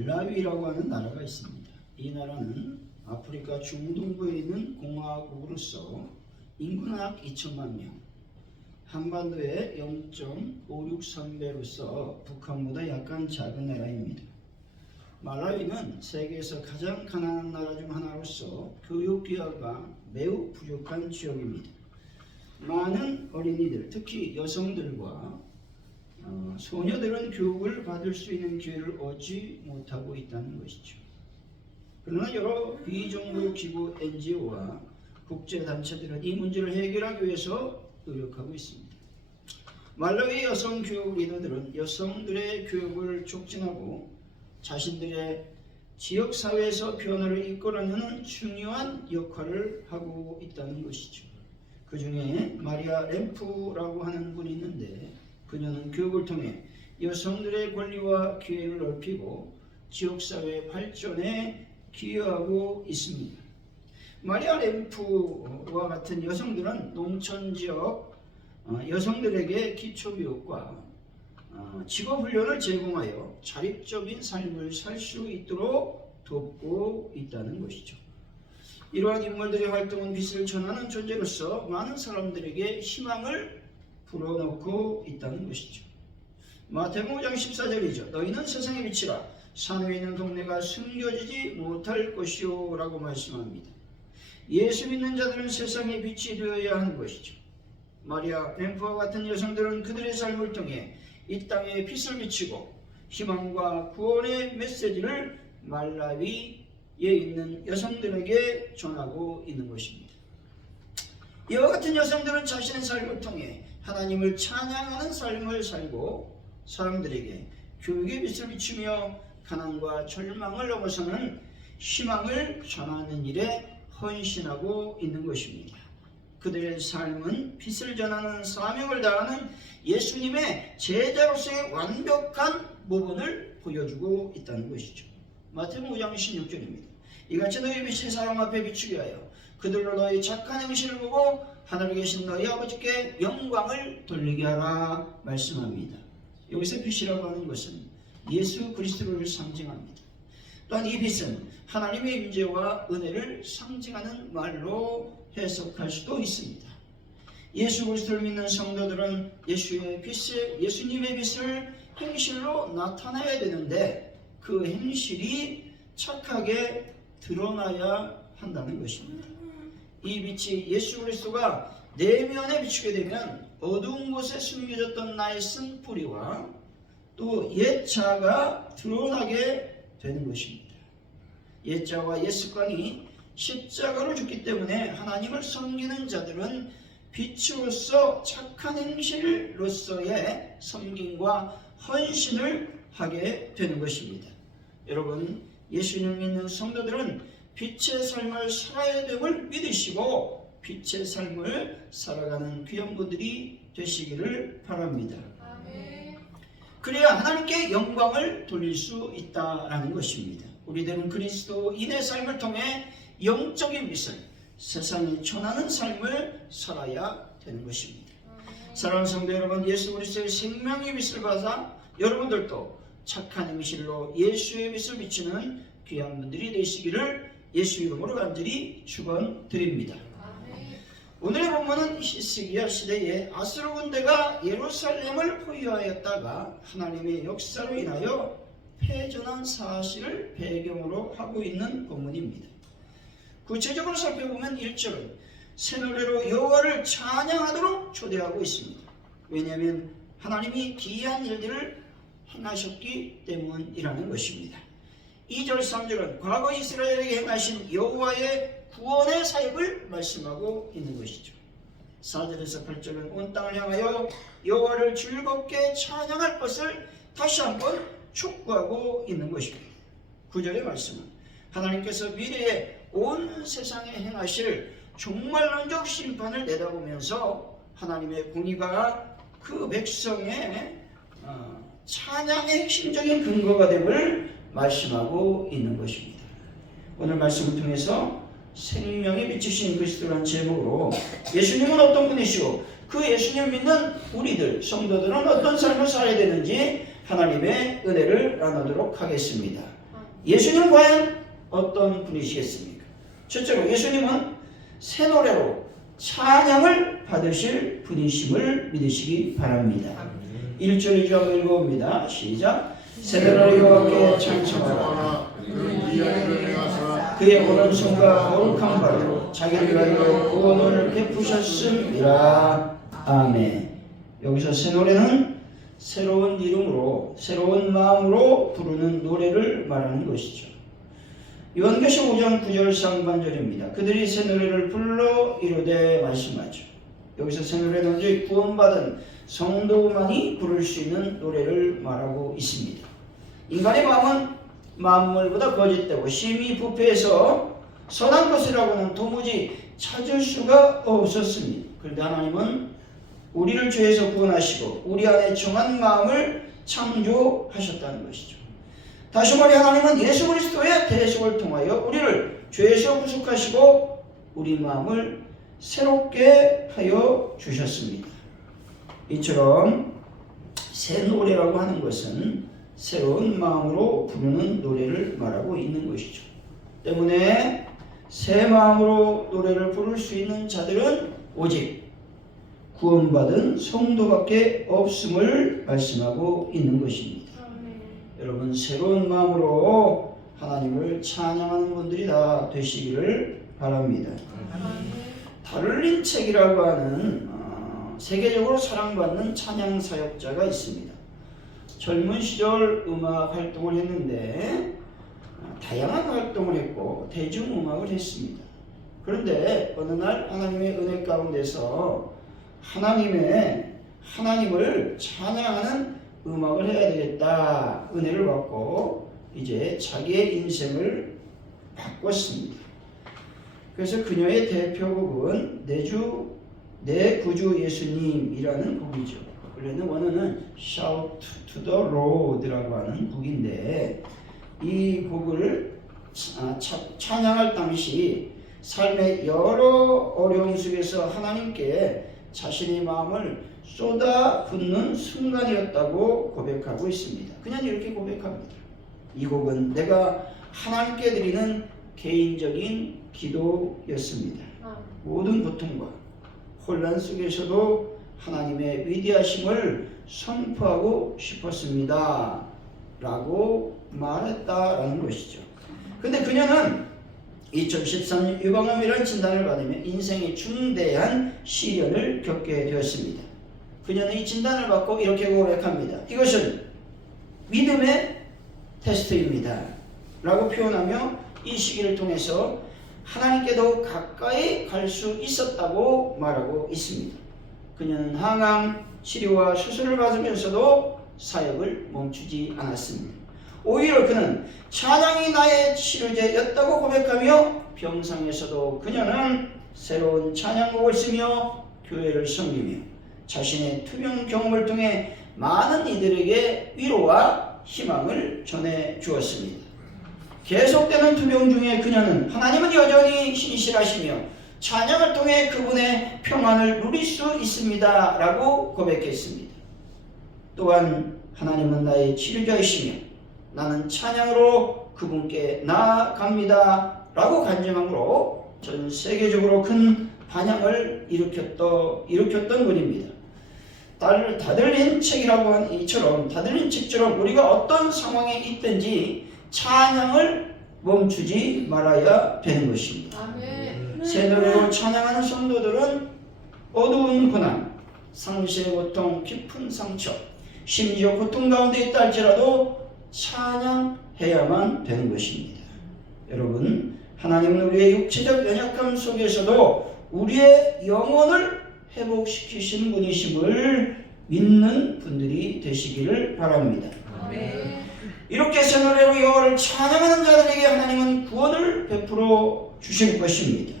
말라위라고 하는 나라가 있습니다. 이 나라는 아프리카 중동부에 있는 공화국으로서 인구는 약 2천만 명, 한반도의 0.563배로서 북한보다 약간 작은 나라입니다. 말라위는 세계에서 가장 가난한 나라 중 하나로서 교육 기회가 매우 부족한 지역입니다. 많은 어린이들, 특히 여성들과 소녀들은 교육을 받을 수 있는 기회를 얻지 못하고 있다는 것이죠. 그러나 여러 비정부 기구 NGO와 국제단체들은 이 문제를 해결하기 위해서 노력하고 있습니다. 말라위 여성 교육 리더들은 여성들의 교육을 촉진하고 자신들의 지역사회에서 변화를 이끌어내는 중요한 역할을 하고 있다는 것이죠. 그 중에 마리아 램프라고 하는 분이 있는데 그녀는 교육을 통해 여성들의 권리와 기회를 넓히고 지역사회 발전에 기여하고 있습니다. 마리아 램프와 같은 여성들은 농촌지역 여성들에게 기초교육과 직업훈련을 제공하여 자립적인 삶을 살 수 있도록 돕고 있다는 것이죠. 이러한 인물들의 활동은 빛을 전하는 존재로서 많은 사람들에게 희망을 불어넣고 있다는 것이죠. 마태복음 5장 14절이죠. 너희는 세상의 빛이라 산 위에 있는 동네가 숨겨지지 못할 것이요 라고 말씀합니다. 예수 믿는 자들은 세상의 빛이 되어야 하는 것이죠. 마리아 램프와 같은 여성들은 그들의 삶을 통해 이 땅에 빛을 비치고 희망과 구원의 메시지를 말라위에 있는 여성들에게 전하고 있는 것입니다. 이와 같은 여성들은 자신의 삶을 통해 하나님을 찬양하는 삶을 살고 사람들에게 교육의 빛을 비추며 가난과 절망을 넘어서는 희망을 전하는 일에 헌신하고 있는 것입니다. 그들의 삶은 빛을 전하는 사명을 다하는 예수님의 제자로서의 완벽한 모범을 보여주고 있다는 것이죠. 마태복음 5장 16절입니다. 이같이 너희 빛이 사람 앞에 비추게 하여 그들로 너희 착한 행실을 보고 하늘에 계신 너희 아버지께 영광을 돌리게 하라 말씀합니다. 여기서 빛이라고 하는 것은 예수 그리스도를 상징합니다. 또한 이 빛은 하나님의 임재와 은혜를 상징하는 말로 해석할 수도 있습니다. 예수 그리스도를 믿는 성도들은 예수님의 빛을 행실로 나타내야 되는데 그 행실이 착하게 드러나야 한다는 것입니다. 이 빛이 예수 그리스도가 내면에 비추게 되면 어두운 곳에 숨겨졌던 나의 쓴뿌리와 또 옛자가 드러나게 되는 것입니다. 옛자와 옛습관이 십자가로 죽기 때문에 하나님을 섬기는 자들은 빛으로서 착한 행실로서의 섬김과 헌신을 하게 되는 것입니다. 여러분, 예수님을 믿는 성도들은 빛의 삶을 살아야 됨을 믿으시고 빛의 삶을 살아가는 귀한 분들이 되시기를 바랍니다. 그래야 하나님께 영광을 돌릴 수 있다라는 것입니다. 우리들은 그리스도인의 삶을 통해 영적인 빛을 세상에 전하는 삶을 살아야 되는 것입니다. 사랑하는 성도 여러분, 예수 그리스도의 생명의 빛을 받아 여러분들도 착한 행실로 예수의 빛을 비추는 귀한 분들이 되시기를 예수 이름으로 간절히 축원드립니다. 오늘의 본문은 히스기야 시대에 아수르 군대가 예루살렘을 포위하였다가 하나님의 역사로 인하여 패전한 사실을 배경으로 하고 있는 본문입니다. 구체적으로 살펴보면 1절은 새 노래로 여호와를 찬양하도록 초대하고 있습니다. 왜냐하면 하나님이 기이한 일들을 행하셨기 때문이라는 것입니다. 2절 3절은 과거 이스라엘에게 행하신 여호와의 구원의 사역을 말씀하고 있는 것이죠. 4절에서 8절은 온 땅을 향하여 여호와를 즐겁게 찬양할 것을 다시 한번 촉구하고 있는 것입니다. 9절의 말씀은 하나님께서 미래에 온 세상에 행하실 종말론적 심판을 내다보면서 하나님의 공의가 그 백성의 찬양의 핵심적인 근거가 됨을 말씀하고 있는 것입니다. 오늘 말씀을 통해서 생명의 빛이신 그리스도라는 제목으로 예수님은 어떤 분이시오? 그 예수님을 믿는 우리들 성도들은 어떤 삶을 살아야 되는지 하나님의 은혜를 나누도록 하겠습니다. 예수님은 과연 어떤 분이시겠습니까? 첫째로 예수님은 새 노래로 찬양을 받으실 분이심을 믿으시기 바랍니다. 1절 2절 한번 읽어봅니다. 시작. 새 노래로 여호와께 찬송하라. 그의 오른손과 거룩한 발로 자기를 위하여 구원을 베푸셨음이라. 아멘. 여기서 새 노래는 새로운 이름으로 새로운 마음으로 부르는 노래를 말하는 것이죠. 요한계시록 5장 9절 상반절입니다. 그들이 새 노래를 불러 이르되 말씀하죠. 여기서 새 노래는 언제 구원받은 성도만이 부를 수 있는 노래를 말하고 있습니다. 인간의 마음은 만물보다 거짓되고 심히 부패해서 선한 것이라고는 도무지 찾을 수가 없었습니다. 그런데 하나님은 우리를 죄에서 구원하시고 우리 안에 정한 마음을 창조하셨다는 것이죠. 다시 말해 하나님은 예수 그리스도의 대속을 통하여 우리를 죄에서 구속하시고 우리 마음을 새롭게 하여 주셨습니다. 이처럼 새 노래라고 하는 것은 새로운 마음으로 부르는 노래를 말하고 있는 것이죠. 때문에 새 마음으로 노래를 부를 수 있는 자들은 오직 구원받은 성도밖에 없음을 말씀하고 있는 것입니다. 여러분 새로운 마음으로 하나님을 찬양하는 분들이 다 되시기를 바랍니다. 다를린 책이라고 하는 세계적으로 사랑받는 찬양 사역자가 있습니다. 젊은 시절 음악 활동을 했는데 다양한 활동을 했고 대중음악을 했습니다. 그런데 어느 날 하나님의 은혜 가운데서 하나님을 찬양하는 음악을 해야 되겠다 은혜를 받고 이제 자기의 인생을 바꿨습니다. 그래서 그녀의 대표곡은 내 구주 예수님이라는 곡이죠. 원래는 원어는 Shout to the Lord라고 하는 곡인데 이 곡을 찬양할 당시 삶의 여러 어려움 속에서 하나님께 자신의 마음을 쏟아붓는 순간이었다고 고백하고 있습니다. 그냥 이렇게 고백합니다. 이 곡은 내가 하나님께 드리는 개인적인 기도였습니다. 모든 고통과 혼란 속에서도 하나님의 위대하심을 선포하고 싶었습니다. 라고 말했다라는 것이죠. 근데 그녀는 2013년 유방암이라는 진단을 받으며 인생의 중대한 시련을 겪게 되었습니다. 그녀는 이 진단을 받고 이렇게 고백합니다. 이것은 믿음의 테스트입니다. 라고 표현하며 이 시기를 통해서 하나님께 더 가까이 갈 수 있었다고 말하고 있습니다. 그녀는 항암 치료와 수술을 받으면서도 사역을 멈추지 않았습니다. 오히려 그는 찬양이 나의 치료제였다고 고백하며 병상에서도 그녀는 새로운 찬양곡을 쓰며 교회를 섬기며 자신의 투병 경험을 통해 많은 이들에게 위로와 희망을 전해 주었습니다. 계속되는 투병 중에 그녀는 하나님은 여전히 신실하시며 찬양을 통해 그분의 평안을 누릴 수 있습니다 라고 고백했습니다. 또한 하나님은 나의 치료자이시며 나는 찬양으로 그분께 나아갑니다 라고 간증함으로 전 세계적으로 큰 반향을 일으켰던 분입니다. 다들린 책이라고 한 이처럼 다들린 책처럼 우리가 어떤 상황에 있든지 찬양을 멈추지 말아야 되는 것입니다. 아멘. 새 노래로 찬양하는 성도들은 어두운 고난, 상실의 고통, 깊은 상처, 심지어 고통 가운데 있다 할지라도 찬양해야만 되는 것입니다. 여러분, 하나님은 우리의 육체적 연약함 속에서도 우리의 영혼을 회복시키신 분이심을 믿는 분들이 되시기를 바랍니다. 아멘. 이렇게 새 노래로 여호와를 찬양하는 자들에게 하나님은 구원을 베풀어 주실 것입니다.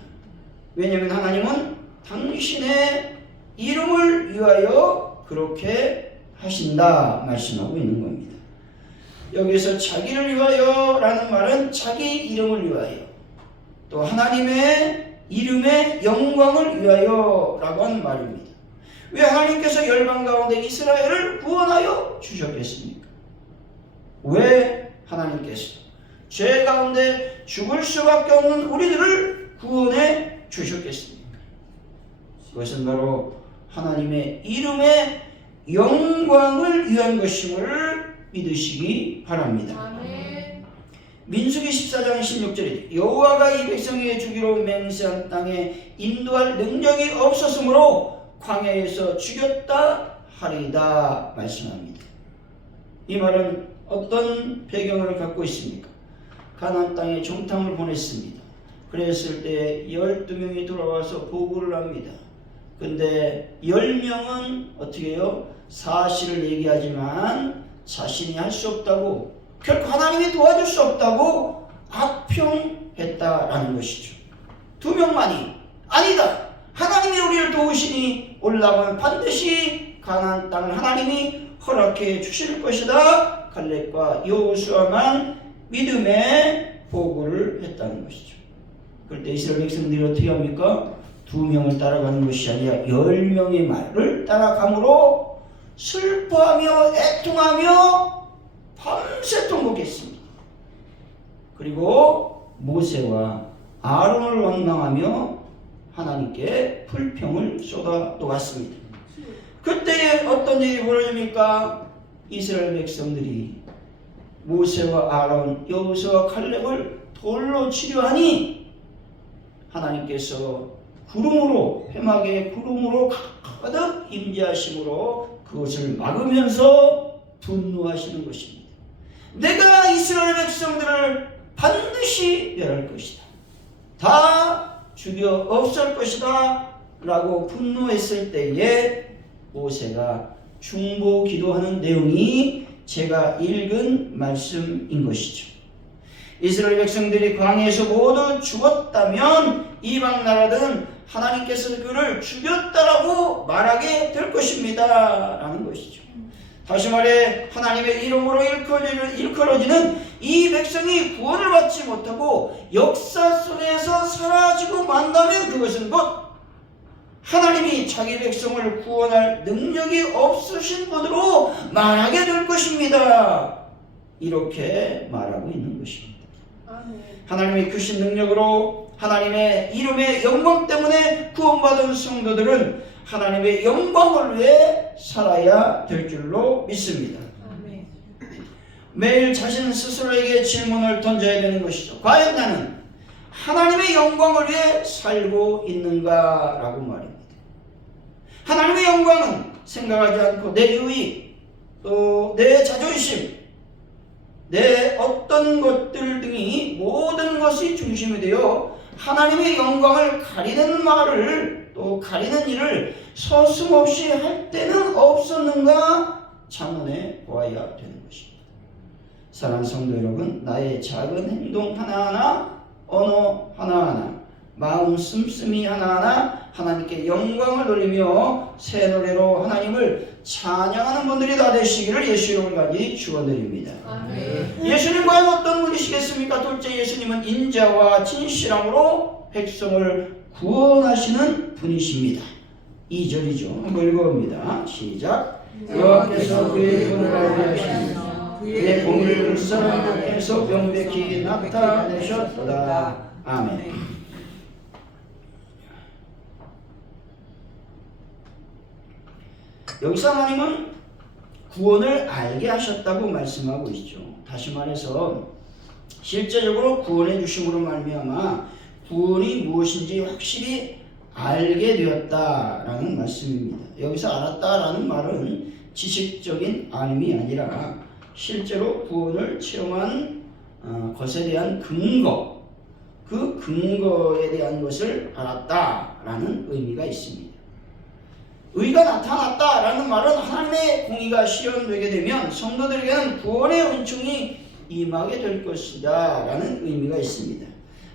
왜냐하면 하나님은 당신의 이름을 위하여 그렇게 하신다 말씀하고 있는 겁니다. 여기서 자기를 위하여 라는 말은 자기 이름을 위하여 또 하나님의 이름의 영광을 위하여 라고 하는 말입니다. 왜 하나님께서 열방 가운데 이스라엘을 구원하여 주셨겠습니까? 왜 하나님께서 죄 가운데 죽을 수밖에 없는 우리들을 구원해 주셨겠습니까? 그것은 바로 하나님의 이름의 영광을 위한 것임을 믿으시기 바랍니다. 아멘. 민수기 14장 16절에 여호와가 이 백성에게 주기로 맹세한 땅에 인도할 능력이 없었으므로 광야에서 죽였다 하리다 말씀합니다. 이 말은 어떤 배경을 갖고 있습니까? 가나안 땅에 정탐을 보냈습니다. 그랬을 때 12명이 돌아와서 보고를 합니다. 근데 10명은 어떻게 해요? 사실을 얘기하지만 자신이 할 수 없다고, 결코 하나님이 도와줄 수 없다고 악평했다라는 것이죠. 2명만이 아니다, 하나님이 우리를 도우시니 올라가면 반드시 가나안 땅을 하나님이 허락해 주실 것이다. 갈렙과 여호수아만 믿음의 보고를 했다는 것이죠. 그럴 때 이스라엘 백성들이 어떻게 합니까? 2명을 따라가는 것이 아니라 10명의 말을 따라감으로 슬퍼하며 애통하며 밤새 통곡했습니다. 그리고 모세와 아론을 원망하며 하나님께 불평을 쏟아 놓았습니다. 그때 어떤 일이 벌어집니까? 이스라엘 백성들이 모세와 아론, 여호수아와 칼렙을 돌로 치려하니 하나님께서 구름으로, 회막의 구름으로 가득 임재하심으로 그것을 막으면서 분노하시는 것입니다. 내가 이스라엘 백성들을 반드시 멸할 것이다, 다 죽여 없앨 것이다 라고 분노했을 때에 모세가 중보 기도하는 내용이 제가 읽은 말씀인 것이죠. 이스라엘 백성들이 광야에서 모두 죽었다면 이방 나라들은 하나님께서 그를 죽였다라고 말하게 될 것입니다 라는 것이죠. 다시 말해 하나님의 이름으로 일컬어지는 이 백성이 구원을 받지 못하고 역사 속에서 사라지고 만다면 그것은 곧 하나님이 자기 백성을 구원할 능력이 없으신 분으로 말하게 될 것입니다. 이렇게 말하고 있는 것입니다. 하나님의 크신 능력으로 하나님의 이름의 영광 때문에 구원받은 성도들은 하나님의 영광을 위해 살아야 될 줄로 믿습니다. 매일 자신 스스로에게 질문을 던져야 되는 것이죠. 과연 나는 하나님의 영광을 위해 살고 있는가? 라고 말입니다. 하나님의 영광은 생각하지 않고 내 유익, 또 내 자존심, 내 어떤 것들 등이 모든 것이 중심이 되어 하나님의 영광을 가리는 말을, 또 가리는 일을 서슴없이 할 때는 없었는가 자문해 보아야 되는 것입니다. 사랑하는 성도 여러분, 나의 작은 행동 하나하나, 언어 하나하나, 마음 씀씀이 하나하나 하나님께 영광을 돌리며 새 노래로 하나님을 찬양하는 분들이 다 되시기를 예수 이름으로 간절히 축원드립니다. 예수님 과연 어떤 분이시겠습니까? 둘째, 예수님은 인자와 진실함으로 백성을 구원하시는 분이십니다. 2절이죠. 한번 읽어봅니다. 시작. 여호와께서 그의 구원을 알게 하시며 그의 공의를 불사람들께서 명백히 나타내셨도다. 아멘. 여기서 하나님은 구원을 알게 하셨다고 말씀하고 있죠. 다시 말해서 실제적으로 구원해 주심으로 말미암아 구원이 무엇인지 확실히 알게 되었다라는 말씀입니다. 여기서 알았다라는 말은 지식적인 알미 아니라 실제로 구원을 체험한 것에 대한 근거, 그 근거에 대한 것을 알았다라는 의미가 있습니다. 의가 나타났다라는 말은 하나님의 공의가 실현되게 되면 성도들에게는 구원의 은총이 임하게 될 것이다 라는 의미가 있습니다.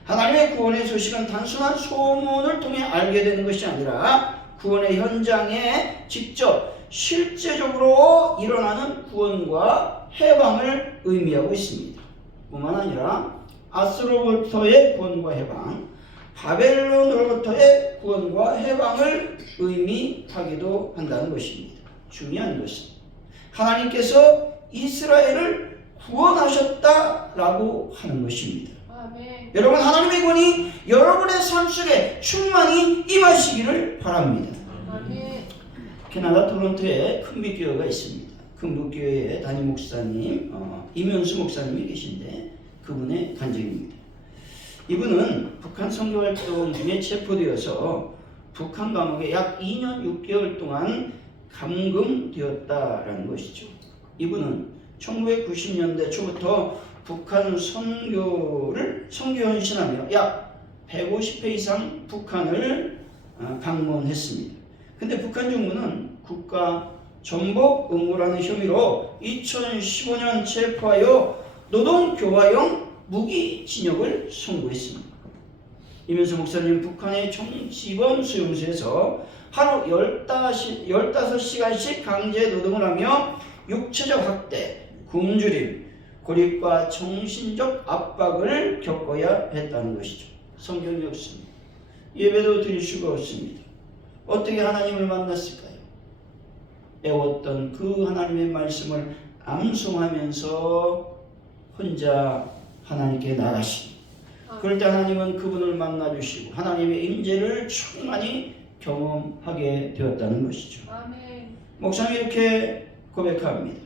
하나님의 구원의 소식은 단순한 소문을 통해 알게 되는 것이 아니라 구원의 현장에 직접 실제적으로 일어나는 구원과 해방을 의미하고 있습니다. 뿐만 아니라 아스로부터의 구원과 해방, 바벨론으로부터의 구원과 해방을 의미하기도 한다는 것입니다. 중요한 것은 하나님께서 이스라엘을 구원하셨다라고 하는 것입니다. 아멘. 여러분, 하나님의 구원이 여러분의 삶 속에 충만히 임하시기를 바랍니다. 아멘. 캐나다 토론토에 큰빛교회가 있습니다. 큰빛교회의 담임 목사님 이면수 목사님이 계신데 그분의 간증입니다. 이분은 북한 선교활동 중에 체포되어서 북한 감옥에 약 2년 6개월 동안 감금되었다라는 것이죠. 이분은 1990년대 초부터 북한 선교를 선교헌신하며 약 150회 이상 북한을 방문했습니다. 근데 북한 정부는 국가 전복 의무라는 혐의로 2015년 체포하여 노동교화용 무기징역을 선고했습니다. 이면수 목사님 북한의 정치범 수용소에서 하루 15시간씩 강제 노동을 하며 육체적 학대, 굶주림, 고립과 정신적 압박을 겪어야 했다는 것이죠. 성경이 없습니다. 예배도 드릴 수가 없습니다. 어떻게 하나님을 만났을까요? 애웠던 그 하나님의 말씀을 암송하면서 혼자 하나님께 나가십니다. 그럴 때 하나님은 그분을 만나주시고 하나님의 임재를 충만히 경험하게 되었다는 것이죠. 아멘. 목사님이 이렇게 고백합니다.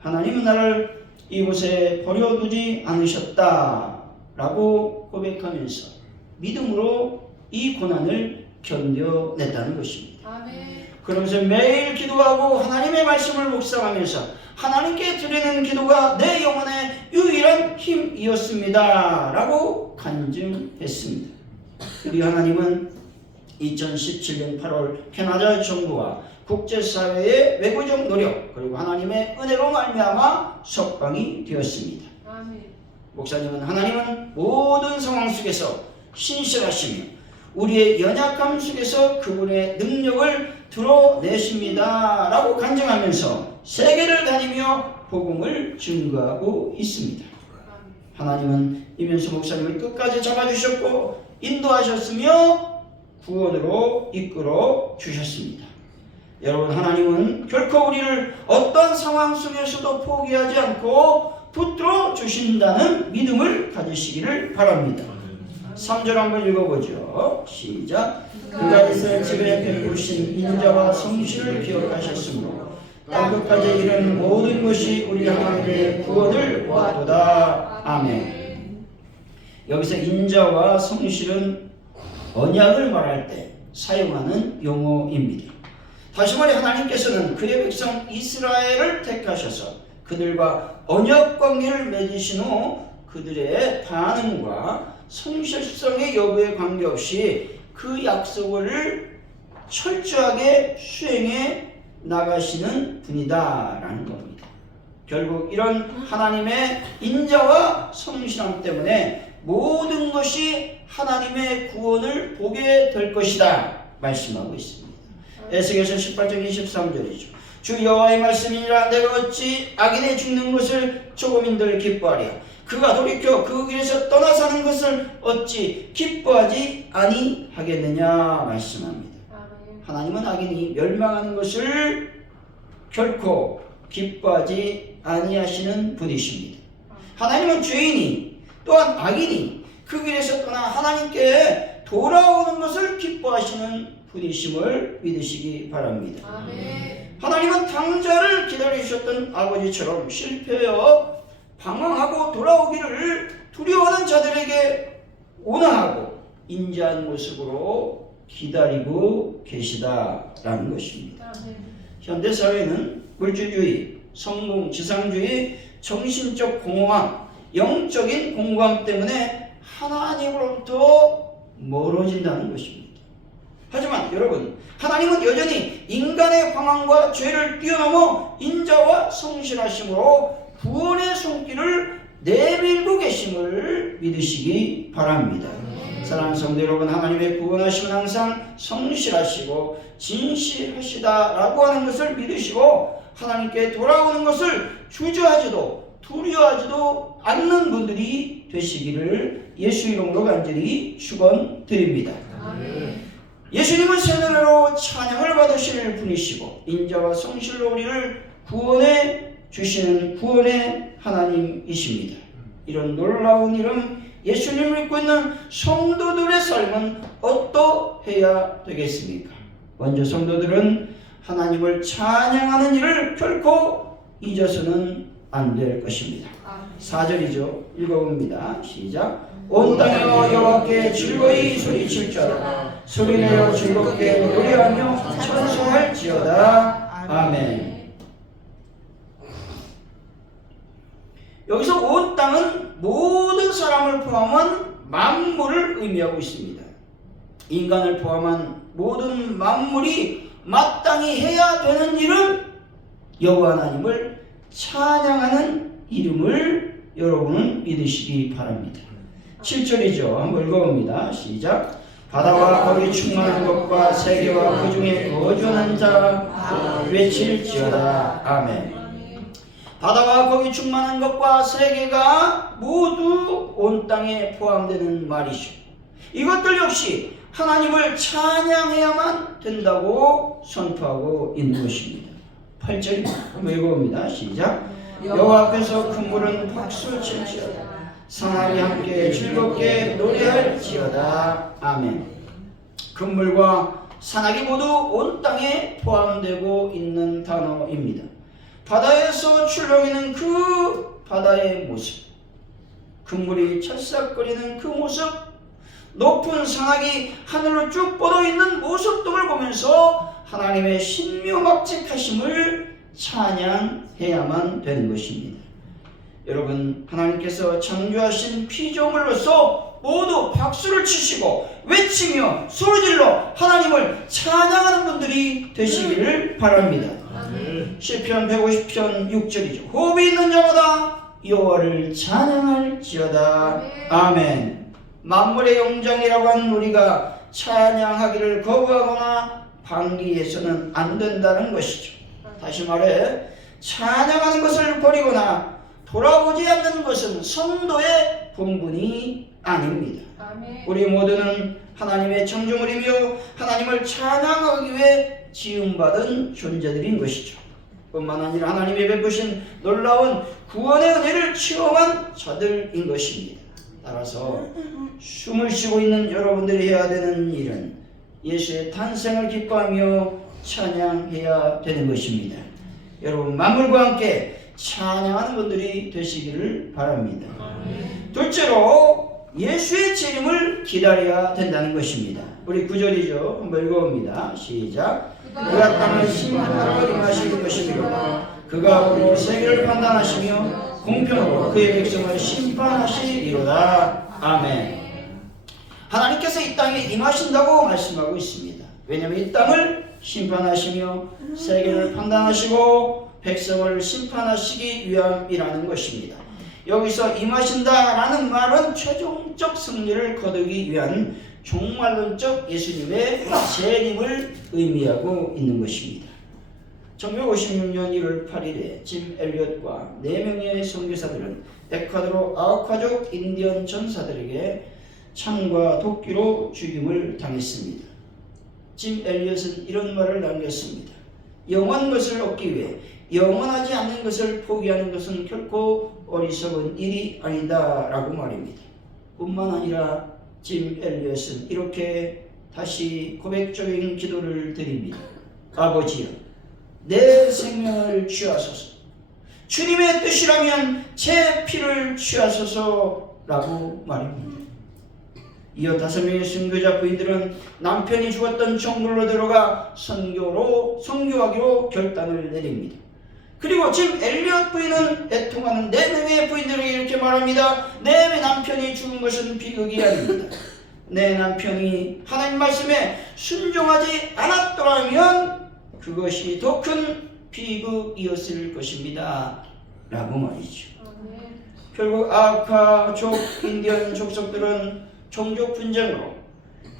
하나님은 나를 이곳에 버려두지 않으셨다라고 고백하면서 믿음으로 이 고난을 견뎌냈다는 것입니다. 아멘. 그러면서 매일 기도하고 하나님의 말씀을 묵상하면서 하나님께 드리는 기도가 내 영혼의 유일한 힘이었습니다 라고 간증했습니다. 우리 하나님은 2017년 8월 캐나다 정부와 국제사회의 외교적 노력 그리고 하나님의 은혜로 말미암아 석방이 되었습니다. 아멘. 목사님은 하나님은 모든 상황 속에서 신실하시며 우리의 연약함 속에서 그분의 능력을 드러내십니다 라고 간증하면서 세계를 다니며 복음을 증거하고 있습니다. 하나님은 이면수 목사님을 끝까지 잡아주셨고 인도하셨으며 구원으로 이끌어 주셨습니다. 여러분, 하나님은 결코 우리를 어떤 상황 속에서도 포기하지 않고 붙들어 주신다는 믿음을 가지시기를 바랍니다. 3절 한번 읽어보죠. 시작. 그가 이스라엘 집에 베푸신 인자와 성실을 기억하셨으므로 땅끝까지 이르는 모든 것이 우리 하나님의 구원을 보았도다. 아멘. 여기서 인자와 성실은 언약을 말할 때 사용하는 용어입니다. 다시 말해 하나님께서는 그의 백성 이스라엘을 택하셔서 그들과 언약 관계를 맺으신 후 그들의 반응과 성실성의 여부에 관계없이 그 약속을 철저하게 수행해 나가시는 분이다라는 겁니다. 결국 이런 하나님의 인자와 성실함 때문에 모든 것이 하나님의 구원을 보게 될 것이다 말씀하고 있습니다. 에스겔서 18장 23절이죠. 주 여호와의 말씀이니라 내가 어찌 악인의 죽는 것을 조금인들 기뻐하랴. 그가 돌이켜 그 길에서 떠나 사는 것을 어찌 기뻐하지 아니하겠느냐 말씀합니다. 하나님은 악인이 멸망하는 것을 결코 기뻐하지 아니하시는 분이십니다. 하나님은 죄인이 또한 악인이 그 길에서 떠나 하나님께 돌아오는 것을 기뻐하시는 분이심을 믿으시기 바랍니다. 아멘. 하나님은 당자를 기다리셨던 아버지처럼 실패하여 방황하고 돌아오기를 두려워하는 자들에게 온화하고 인자한 모습으로 기다리고 계시다라는 것입니다. 아멘. 현대사회는 물질주의, 성공, 지상주의, 정신적 공허함, 영적인 공고함 때문에 하나님으로부터 멀어진다는 것입니다. 하지만 여러분, 하나님은 여전히 인간의 방황과 죄를 뛰어넘어 인자와 성실하심으로 구원의 손길을 내밀고 계심을 믿으시기 바랍니다. 사랑하는 성도 여러분, 하나님의 구원하심은 항상 성실하시고 진실하시다라고 하는 것을 믿으시고 하나님께 돌아오는 것을 주저하지도 두려워하지도 않는 분들이 되시기를 예수 이름으로 간절히 축원드립니다. 아멘. 예수님은 새 노래로 찬양을 받으실 분이시고 인자와 성실로 우리를 구원에 주시는 구원의 하나님이십니다. 이런 놀라운 이름 예수님을 믿고 있는 성도들의 삶은 어떠해야 되겠습니까? 먼저 성도들은 하나님을 찬양하는 일을 결코 잊어서는 안 될 것입니다. 4절이죠. 읽어봅니다. 시작. 온 땅에어 여호와께 즐거이 소리칠지어다. 소리내어 즐겁게 노래하며 찬송할지어다. 아멘. 여기서 온 땅은 모든 사람을 포함한 만물을 의미하고 있습니다. 인간을 포함한 모든 만물이 마땅히 해야 되는 일은 여호와 하나님을 찬양하는 이름을 여러분은 믿으시기 바랍니다. 7절이죠. 한번 읽어봅니다. 시작. 바다와 거기 충만한 것과 세계와 그 중에 거주하는 자 외칠지어다. 아멘. 바다와 거기 충만한 것과 세계가 모두 온 땅에 포함되는 말이죠. 이것들 역시 하나님을 찬양해야만 된다고 선포하고 있는 것입니다. 8절입니다. 한번 읽어봅니다. 시작. 여호와 앞에서 큰 물은 박수 칠지어다. 산악이 함께 즐겁게 노래할지어다. 아멘. 큰 물과 산악이 모두 온 땅에 포함되고 있는 단어입니다. 바다에서 출렁이는 그 바다의 모습, 금물이 찰싹거리는 그 모습, 높은 산악이 하늘로 쭉 뻗어있는 모습 등을 보면서 하나님의 신묘막측하심을 찬양해야만 되는 것입니다. 여러분, 하나님께서 창조하신 피조물로서 모두 박수를 치시고 외치며 소리질러 하나님을 찬양하는 분들이 되시기를 바랍니다. 시편 150편 6절이죠. 호흡이 있는 자마다 여호와를 찬양할지어다. 아멘. 만물의 영장이라고 하는 우리가 찬양하기를 거부하거나 방기해서는 안 된다는 것이죠. 다시 말해 찬양하는 것을 버리거나 돌아오지 않는 것은 성도의 본분이 아닙니다. 우리 모두는 하나님의 창조물이며 하나님을 찬양하기 위해 지음받은 존재들인 것이죠. 뿐만 아니라 하나님이 베푸신 놀라운 구원의 은혜를 체험한 자들인 것입니다. 따라서 숨을 쉬고 있는 여러분들이 해야 되는 일은 예수의 탄생을 기뻐하며 찬양해야 되는 것입니다. 여러분, 만물과 함께 찬양하는 분들이 되시기를 바랍니다. 둘째로 예수의 재림을 기다려야 된다는 것입니다. 우리 9절이죠. 한번 읽어봅니다. 시작. 그가 땅을 심판하러 임하실 것이며 그가 우리 세계를 판단하시며 공평으로 그의 백성을 심판하시리로다. 아멘. 하나님께서 이 땅에 임하신다고 말씀하고 있습니다. 왜냐하면 이 땅을 심판하시며 세계를 판단하시고 백성을 심판하시기 위함이라는 것입니다. 여기서 임하신다라는 말은 최종적 승리를 거두기 위한 종말론적 예수님의 재림을 의미하고 있는 것입니다. 1956년 1월 8일에 짐 엘리엇과 4명의 선교사들은 에콰도르 아우카족 인디언 전사들에게 창과 도끼로 죽임을 당했습니다. 짐 엘리엇은 이런 말을 남겼습니다. 영원한 것을 얻기 위해 영원하지 않는 것을 포기하는 것은 결코 어리석은 일이 아니다 라고 말입니다. 뿐만 아니라 짐 엘리엇은 이렇게 다시 고백적인 기도를 드립니다. 아버지여, 내 생명을 취하소서. 주님의 뜻이라면 제 피를 취하소서 라고 말입니다. 이어 5명의 선교자 부인들은 남편이 죽었던 정글로 들어가 선교하기로 결단을 내립니다. 그리고 짐 엘리엇 부인은 애통하는 4명의 부인들에게 이렇게 말합니다. 내 남편이 죽은 것은 비극이 아닙니다. 내 남편이 하나님 말씀에 순종하지 않았더라면 그것이 더 큰 비극이었을 것입니다 라고 말이죠. 결국 아우카족 인디언 족속들은 종족 분쟁으로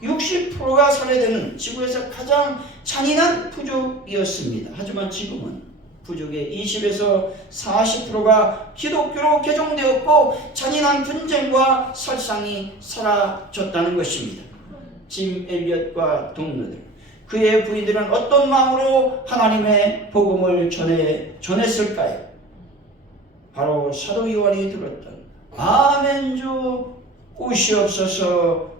60%가 살해되는 지구에서 가장 잔인한 부족이었습니다. 하지만 지금은 부족의 20에서 40%가 기독교로 개종되었고 잔인한 분쟁과 살상이 사라졌다는 것입니다. 짐 엘리엇과 동료들, 그의 부인들은 어떤 마음으로 하나님의 복음을 전했을까요? 바로 사도 요한이 들었던 아멘 주 오시옵소서라는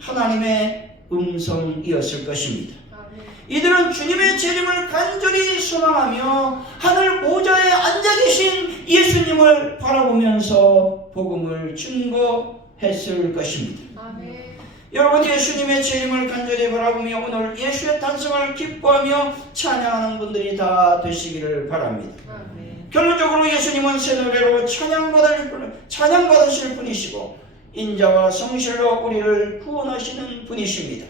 하나님의 음성이었을 것입니다. 아멘. 이들은 주님의 재림을 간절히 소망하며 하늘 보좌에 앉아 계신 예수님을 바라보면서 복음을 증거했을 것입니다. 아멘. 여러분, 예수님의 재림을 간절히 바라보며 오늘 예수의 탄생을 기뻐하며 찬양하는 분들이 다 되시기를 바랍니다. 아멘. 결론적으로 예수님은 새 노래로 찬양받으실 분이시고 인자와 성실로 우리를 구원하시는 분이십니다.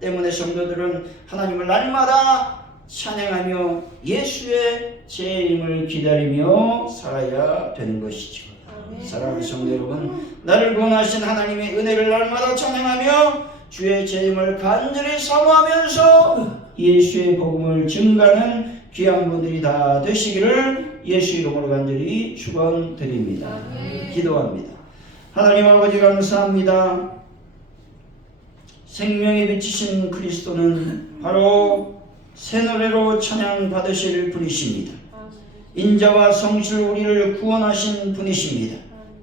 때문에 성도들은 하나님을 날마다 찬양하며 예수의 재림을 기다리며 살아야 되는 것이죠. 아멘. 사랑하는 성도 여러분, 나를 구원하신 하나님의 은혜를 날마다 찬양하며 주의 재림을 간절히 사모하면서 예수의 복음을 증가하는 귀한 분들이 다 되시기를 예수 이름으로 간절히 축원드립니다. 아멘. 기도합니다. 하나님 아버지 감사합니다. 생명의 빛이신 그리스도는 바로 새 노래로 찬양 받으실 분이십니다. 인자와 성실로 우리를 구원하신 분이십니다.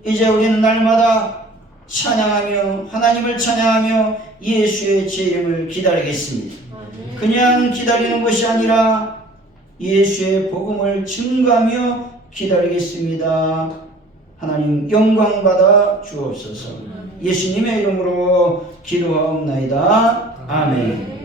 이제 우리는 날마다 찬양하며 하나님을 찬양하며 예수의 재림을 기다리겠습니다. 그냥 기다리는 것이 아니라 예수의 복음을 증거하며 기다리겠습니다. 하나님 영광받아 주옵소서. 예수님의 이름으로 기도하옵나이다. 아멘.